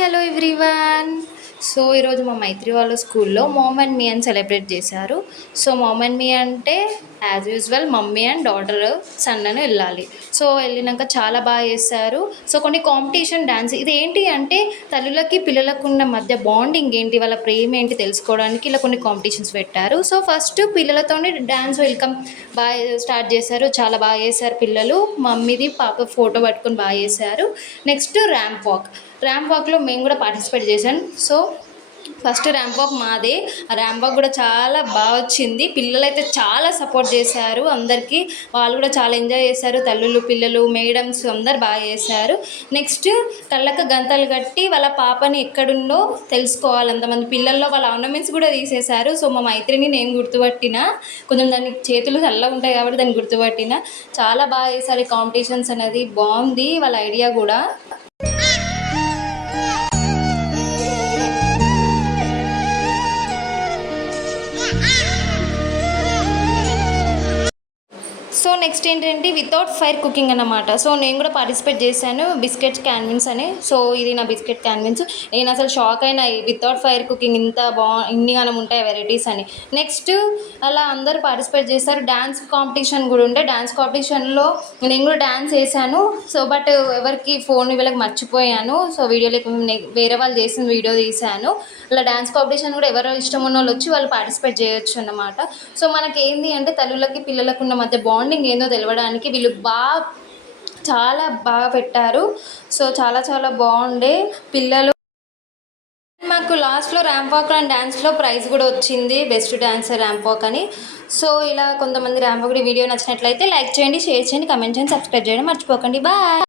Hello everyone. So ఈరోజు మా మైత్రి వాళ్ళ స్కూల్లో మామ్ అండ్ మీ అని సెలబ్రేట్ చేశారు. సో మామ్ అండ్ మీ అంటే as usual mummy and daughter son అని వెళ్ళాలి. సో వెళ్ళినాక చాలా బాగా చేశారు సో కొన్ని కాంపిటీషన్ డ్యాన్స్ ఇది ఏంటి అంటే తల్లులకి పిల్లలకు ఉన్న మధ్య బాండింగ్ ఏంటి? వాళ్ళ ప్రేమ ఏంటి? తెలుసుకోవడానికి ఇలా కొన్ని కాంపిటీషన్స్ పెట్టారు. సో ఫస్ట్ పిల్లలతోనే డ్యాన్స్ వెల్కమ్ బాగా స్టార్ట్ చేశారు. చాలా బాగా చేశారు పిల్లలు. మమ్మీది పాప ఫోటో పట్టుకొని బాగా చేశారు. నెక్స్ట్ ర్యాంప్ వాక్ ర్యాంప్ వాక్లో మేము కూడా పార్టిసిపేట్ చేశాను సో ఫస్ట్ ర్యాంప్ వాక్ మాదే. ఆ ర్యాంప్ వాక్ కూడా చాలా బాగా వచ్చింది. పిల్లలు అయితే చాలా సపోర్ట్ చేశారు అందరికీ. వాళ్ళు కూడా చాలా ఎంజాయ్ చేశారు. తల్లులు పిల్లలు మేడమ్స్ అందరు బాగా చేశారు. నెక్స్ట్ కళ్ళకు గంతలు కట్టి వాళ్ళ పాపని ఎక్కడుందో తెలుసుకోవాలి. అంతమంది పిల్లల్లో వాళ్ళ ఆర్నమెంట్స్ కూడా తీసేశారు. సో మా మైత్రిని నేను గుర్తుపట్టిన. కొంచెం దానికి చేతులు చల్లగా ఉంటాయి కాబట్టి దాన్ని గుర్తుపట్టిన. చాలా బాగా చేశారు ఈ కాంపిటీషన్స్ అనేది. బాగుంది వాళ్ళ ఐడియా కూడా. సో నెక్స్ట్ ఏంటంటే వితౌట్ ఫైర్ కుకింగ్ అన్నమాట. సో నేను కూడా పార్టిసిపేట్ చేశాను బిస్కెట్ క్యాన్విన్స్ అని. సో ఇది నా బిస్కెట్ క్యాన్విన్స్. నేను అసలు షాక్ అయినా వితౌట్ ఫైర్ కుకింగ్ ఇంత బా ఇన్ని గానం ఉంటాయి వెరైటీస్ అని. నెక్స్ట్ అలా అందరూ పార్టిసిపేట్ చేశారు. డ్యాన్స్ కాంపిటీషన్ కూడా ఉండే. డ్యాన్స్ కాంపిటీషన్లో నేను కూడా డ్యాన్స్ వేసాను సో బట్ ఎవరికి ఫోన్ వీళ్ళకి మర్చిపోయాను. సో వీడియో లేక వేరే వాళ్ళు చేసిన వీడియో తీశాను. అలా డ్యాన్స్ కాంపిటీషన్ కూడా ఎవరో ఇష్టం ఉన్న వాళ్ళు వచ్చి వాళ్ళు పార్టిసిపేట్ చేయొచ్చు అన్నమాట. సో మనకి ఏంది అంటే తల్లులకి పిల్లలకు ఉన్న మధ్య బాండింగ్ ఏందో తెలవడానికి వీళ్ళు బాగా చాలా బాగా పెట్టారు. సో చాలా చాలా బాగుండే. పిల్లలు మాకు లాస్ట్లో ర్యాంప్ వాక్ అండ్ డ్యాన్స్లో ప్రైజ్ కూడా వచ్చింది. బెస్ట్ డ్యాన్సర్ ర్యాంప్ వాక్ అని. సో ఇలా కొంతమంది ర్యాంప్ వాక్ వీడియో నచ్చినట్లయితే లైక్ చేయండి షేర్ చేయండి కమెంట్ చేయండి సబ్స్క్రైబ్ చేయండి మర్చిపోకండి. బాయ్